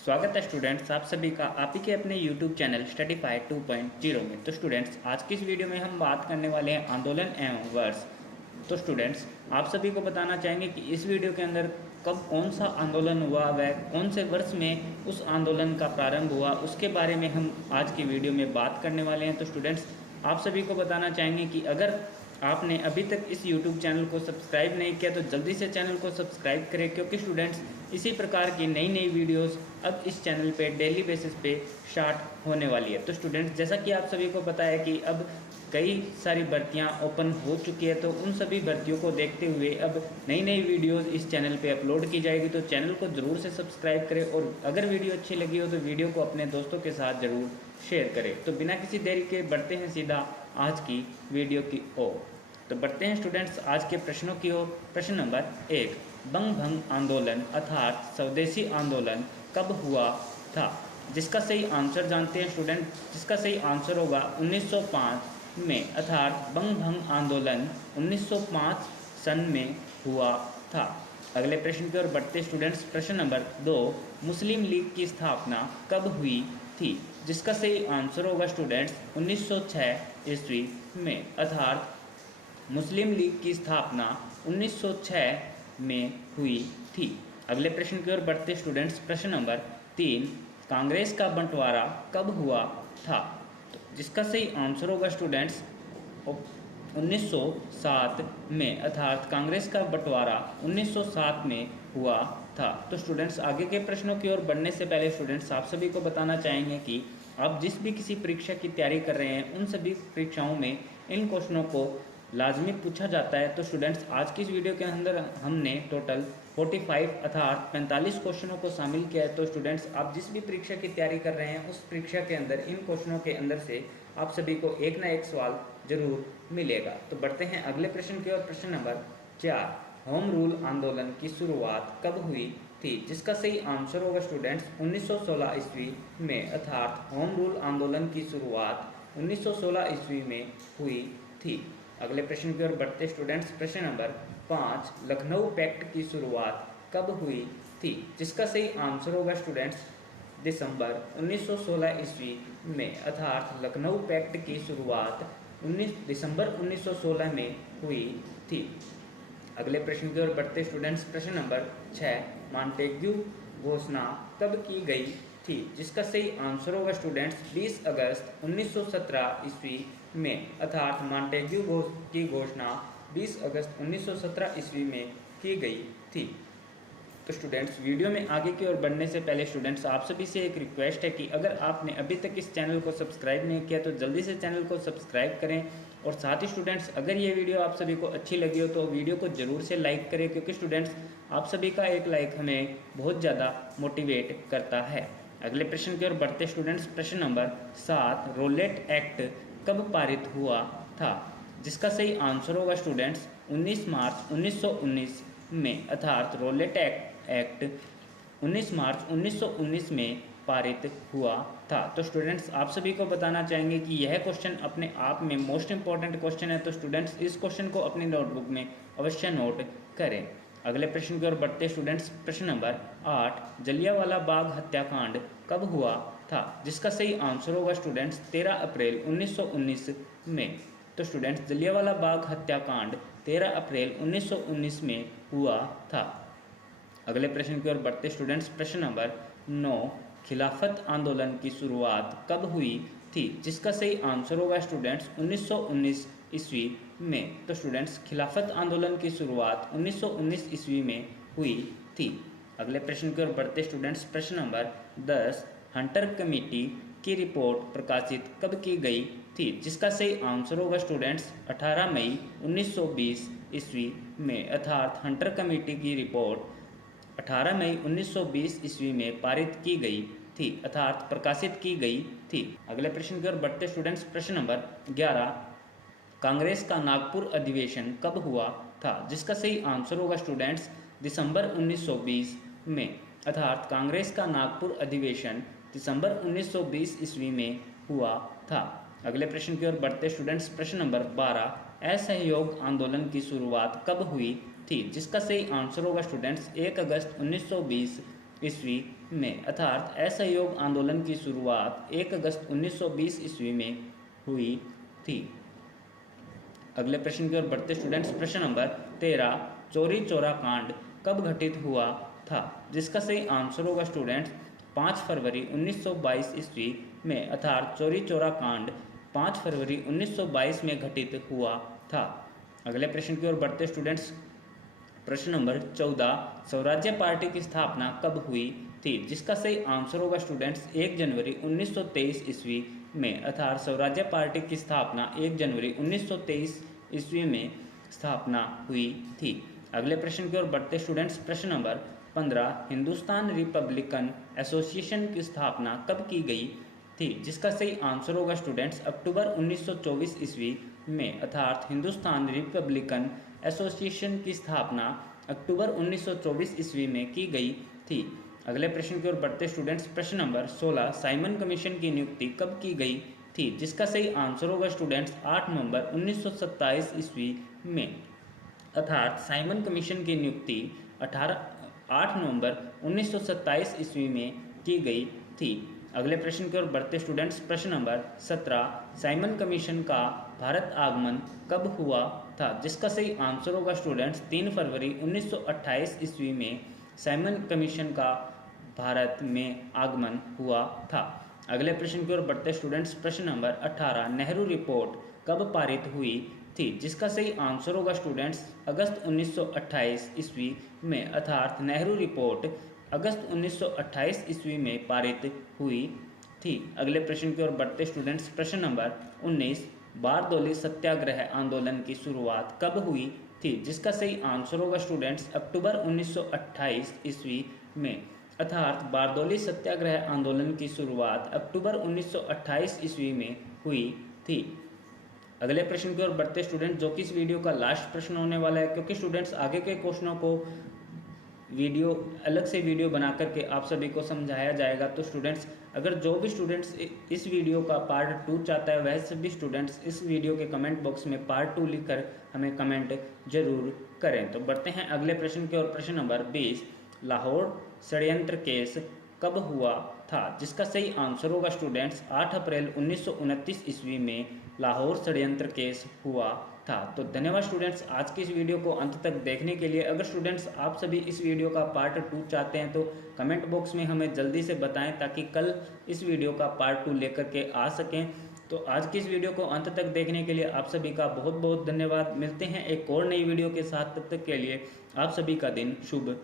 स्वागत है स्टूडेंट्स आप सभी का आप ही के अपने YouTube चैनल स्टडीफाई 2.0 में। तो स्टूडेंट्स आज की इस वीडियो में हम बात करने वाले हैं आंदोलन एवं वर्ष। तो स्टूडेंट्स आप सभी को बताना चाहेंगे कि इस वीडियो के अंदर कब कौन सा आंदोलन हुआ, वह कौन से वर्ष में उस आंदोलन का प्रारंभ हुआ, उसके बारे में हम आज की वीडियो में बात करने वाले हैं। तो स्टूडेंट्स आप सभी को बताना चाहेंगे कि अगर आपने अभी तक इस YouTube चैनल को सब्सक्राइब नहीं किया तो जल्दी से चैनल को सब्सक्राइब करें, क्योंकि स्टूडेंट्स इसी प्रकार की नई नई वीडियोस अब इस चैनल पे डेली बेसिस पे स्टार्ट होने वाली है। तो स्टूडेंट्स जैसा कि आप सभी को पता है कि अब कई सारी भर्तियां ओपन हो चुकी है, तो उन सभी भर्तियों को देखते हुए अब नई नई वीडियोस इस चैनल पे अपलोड की जाएगी। तो चैनल को ज़रूर से सब्सक्राइब करें और अगर वीडियो अच्छी लगी हो तो वीडियो को अपने दोस्तों के साथ ज़रूर शेयर करें। तो बिना किसी देरी के बढ़ते हैं सीधा आज की वीडियो की ओर। तो बढ़ते हैं स्टूडेंट्स आज के प्रश्नों की ओर। प्रश्न नंबर 1, बंग भंग आंदोलन अर्थात स्वदेशी आंदोलन कब हुआ था? जिसका सही आंसर जानते हैं स्टूडेंट। जिसका सही आंसर होगा 1905 में, अर्थात बंग भंग आंदोलन 1905 सन में हुआ था। अगले प्रश्न की ओर बढ़ते स्टूडेंट्स। प्रश्न नंबर 2, मुस्लिम लीग की स्थापना कब हुई थी? जिसका सही आंसर होगा स्टूडेंट्स 1906 ईस्वी में, अर्थात मुस्लिम लीग की स्थापना 1906 में हुई थी। अगले प्रश्न की ओर बढ़ते स्टूडेंट्स। प्रश्न नंबर 3, कांग्रेस का बंटवारा कब हुआ था? तो जिसका सही आंसर होगा स्टूडेंट्स 1907 में, अर्थात कांग्रेस का बंटवारा 1907 में हुआ था। तो स्टूडेंट्स आगे के प्रश्नों की ओर बढ़ने से पहले स्टूडेंट्स आप सभी को बताना चाहेंगे कि आप जिस भी किसी परीक्षा की तैयारी कर रहे हैं उन सभी परीक्षाओं में इन क्वेश्चनों को लाजमी पूछा जाता है। तो स्टूडेंट्स आज की इस वीडियो के अंदर हमने टोटल 45 अर्थात 45 क्वेश्चनों को शामिल किया है। तो स्टूडेंट्स आप जिस भी परीक्षा की तैयारी कर रहे हैं उस परीक्षा के अंदर इन क्वेश्चनों के अंदर से आप सभी को एक ना एक सवाल जरूर मिलेगा। तो बढ़ते हैं अगले प्रश्न की ओर। प्रश्न नंबर 4, होम रूल आंदोलन की शुरुआत कब हुई थी? जिसका सही आंसर होगा स्टूडेंट्स 1916 ईस्वी में, अर्थात होम रूल आंदोलन की शुरुआत 1916 ईस्वी में हुई थी। अगले प्रश्न की ओर बढ़ते स्टूडेंट्स। प्रश्न नंबर 5, लखनऊ पैक्ट की शुरुआत कब हुई थी? जिसका सही आंसर होगा स्टूडेंट्स दिसंबर 1916 ईस्वी में, अर्थात लखनऊ पैक्ट की शुरुआत 19 दिसंबर 1916 में हुई थी। अगले प्रश्न की ओर बढ़ते स्टूडेंट्स। प्रश्न नंबर 6, मॉन्टेग्यू घोषणा कब की गई थी? जिसका सही आंसर होगा स्टूडेंट्स 20 अगस्त 1917 ईस्वी में, अर्थात मॉन्टेग्यू की घोषणा 20 अगस्त 1917 ईस्वी में की गई थी। तो स्टूडेंट्स वीडियो में आगे की ओर बढ़ने से पहले स्टूडेंट्स आप सभी से एक रिक्वेस्ट है कि अगर आपने अभी तक इस चैनल को सब्सक्राइब नहीं किया तो जल्दी से चैनल को सब्सक्राइब करें। और साथ ही स्टूडेंट्स अगर ये वीडियो आप सभी को अच्छी लगी हो तो वीडियो को ज़रूर से लाइक करें, क्योंकि स्टूडेंट्स आप सभी का एक लाइक हमें बहुत ज़्यादा मोटिवेट करता है। अगले प्रश्न की ओर बढ़ते स्टूडेंट्स। प्रश्न नंबर 7, रोलेट एक्ट कब पारित हुआ था? जिसका सही आंसर होगा स्टूडेंट्स 19 मार्च 1919 में, अर्थात रोलेट एक्ट 19 मार्च 1919 में पारित हुआ था। तो स्टूडेंट्स आप सभी को बताना चाहेंगे कि यह क्वेश्चन अपने आप में मोस्ट इंपॉर्टेंट क्वेश्चन है। तो स्टूडेंट्स इस क्वेश्चन को अपनी नोटबुक में अवश्य नोट करें। अगले प्रश्न की ओर बढ़ते स्टूडेंट्स। प्रश्न नंबर 8, जलियांवाला बाग हत्याकांड कब हुआ था? जिसका सही आंसर होगा स्टूडेंट्स 13 अप्रैल 1919 में। तो स्टूडेंट्स जलियांवाला बाग हत्याकांड 13 अप्रैल 1919 में हुआ था। अगले प्रश्न की ओर बढ़ते स्टूडेंट्स। प्रश्न नंबर 9, खिलाफत आंदोलन की शुरुआत कब हुई थी? जिसका सही आंसर होगा स्टूडेंट्स 1919 ईस्वी में। तो स्टूडेंट्स खिलाफत आंदोलन की शुरुआत 1919 ईस्वी में हुई थी। अगले प्रश्न की ओर बढ़ते स्टूडेंट्स। प्रश्न नंबर 10, हंटर कमेटी की रिपोर्ट प्रकाशित कब की गई थी? जिसका सही आंसर होगा स्टूडेंट्स 18 मई 1920 ईस्वी में, अर्थात हंटर कमेटी की रिपोर्ट 18 मई 1920 ईस्वी में पारित की गई थी, अर्थात प्रकाशित की गई थी। अगले प्रश्न की ओर बढ़ते स्टूडेंट्स। प्रश्न नंबर 11, कांग्रेस का नागपुर अधिवेशन कब हुआ था? जिसका सही आंसर होगा स्टूडेंट्स दिसंबर 1920 में, अर्थात कांग्रेस का नागपुर अधिवेशन दिसंबर 1920 ईस्वी में हुआ था। अगले प्रश्न की ओर बढ़ते स्टूडेंट्स। प्रश्न नंबर 12, असहयोग आंदोलन की शुरुआत कब हुई थी? जिसका सही आंसर होगा स्टूडेंट्स 1 अगस्त 1920 ईस्वी में, अर्थात असहयोग आंदोलन की शुरुआत 1 अगस्त 1920 ईस्वी में हुई थी। अगले प्रश्न की ओर बढ़ते स्टूडेंट्स। प्रश्न नंबर 13, चौरी चौरा कांड कब घटित हुआ था? जिसका सही आंसर होगा स्टूडेंट्स 5 फरवरी 1922 ईस्वी में, अर्थात चौरी चौरा कांड 5 फरवरी 1922 में घटित हुआ था। अगले प्रश्न की ओर बढ़ते स्टूडेंट्स। प्रश्न नंबर 14, स्वराज्य पार्टी की स्थापना कब हुई थी? जिसका सही आंसर होगा स्टूडेंट्स 1 जनवरी 1923 ईस्वी में, अर्थात स्वराज्य पार्टी की स्थापना 1 जनवरी 1923 ईस्वी में स्थापना हुई थी। अगले प्रश्न की ओर बढ़ते स्टूडेंट्स। प्रश्न नंबर 15, हिंदुस्तान रिपब्लिकन एसोसिएशन की स्थापना कब की गई थी? जिसका सही आंसर होगा स्टूडेंट्स अक्टूबर 1924 ईस्वी में, अर्थात हिंदुस्तान रिपब्लिकन एसोसिएशन की स्थापना अक्टूबर 1924 ईस्वी में की गई थी। अगले प्रश्न की ओर बढ़ते स्टूडेंट्स। प्रश्न नंबर 16, साइमन कमीशन की नियुक्ति कब की गई थी? जिसका सही आंसर होगा स्टूडेंट्स 8 नवंबर 1927 ईस्वी में, अर्थात साइमन कमीशन की नियुक्ति 8 नवंबर 1927 ईस्वी में की गई थी। अगले प्रश्न की ओर बढ़ते स्टूडेंट्स। प्रश्न नंबर 17, साइमन कमीशन का भारत आगमन कब हुआ था? जिसका सही आंसर होगा स्टूडेंट्स 3 फरवरी 1928 ईस्वी में साइमन कमीशन का भारत में आगमन हुआ था। अगले प्रश्न की ओर बढ़ते स्टूडेंट्स। प्रश्न नंबर 18, नेहरू रिपोर्ट कब पारित हुई थी? जिसका सही आंसर होगा स्टूडेंट्स अगस्त 1928 ईस्वी में, अर्थात नेहरू रिपोर्ट अगस्त 1928 ईस्वी में पारित हुई थी। अगले प्रश्न की ओर बढ़ते स्टूडेंट्स। प्रश्न नंबर 19, बारदौली सत्याग्रह आंदोलन की शुरुआत कब हुई थी? जिसका सही आंसर होगा स्टूडेंट्स अक्टूबर 1928 ईस्वी में, अर्थात बारदौली सत्याग्रह आंदोलन की शुरुआत अक्टूबर 1928 ईस्वी में हुई थी। अगले प्रश्न की ओर बढ़ते स्टूडेंट, जो कि इस वीडियो का लास्ट प्रश्न होने वाला है, क्योंकि स्टूडेंट्स आगे के क्वेश्चनों को अलग से वीडियो बना करके आप सभी को समझाया जाएगा। तो स्टूडेंट्स, अगर जो भी स्टूडेंट्स इस वीडियो का पार्ट 2 चाहता है, वह सभी स्टूडेंट्स इस वीडियो के कमेंट बॉक्स में पार्ट 2 लिखकर हमें कमेंट जरूर करें। तो बढ़ते हैं अगले प्रश्न की ओर। प्रश्न नंबर 20, लाहौर षड्यंत्र केस कब हुआ था? जिसका सही आंसर होगा स्टूडेंट्स 8 अप्रैल 1929 ईस्वी में लाहौर षड्यंत्र केस हुआ था। तो धन्यवाद स्टूडेंट्स आज की इस वीडियो को अंत तक देखने के लिए। अगर स्टूडेंट्स आप सभी इस वीडियो का पार्ट 2 चाहते हैं तो कमेंट बॉक्स में हमें जल्दी से बताएं, ताकि कल इस वीडियो का पार्ट 2 लेकर के आ सकें। तो आज की इस वीडियो को अंत तक देखने के लिए आप सभी का बहुत बहुत धन्यवाद। मिलते हैं एक और नई वीडियो के साथ, तब तक के लिए आप सभी का दिन शुभ।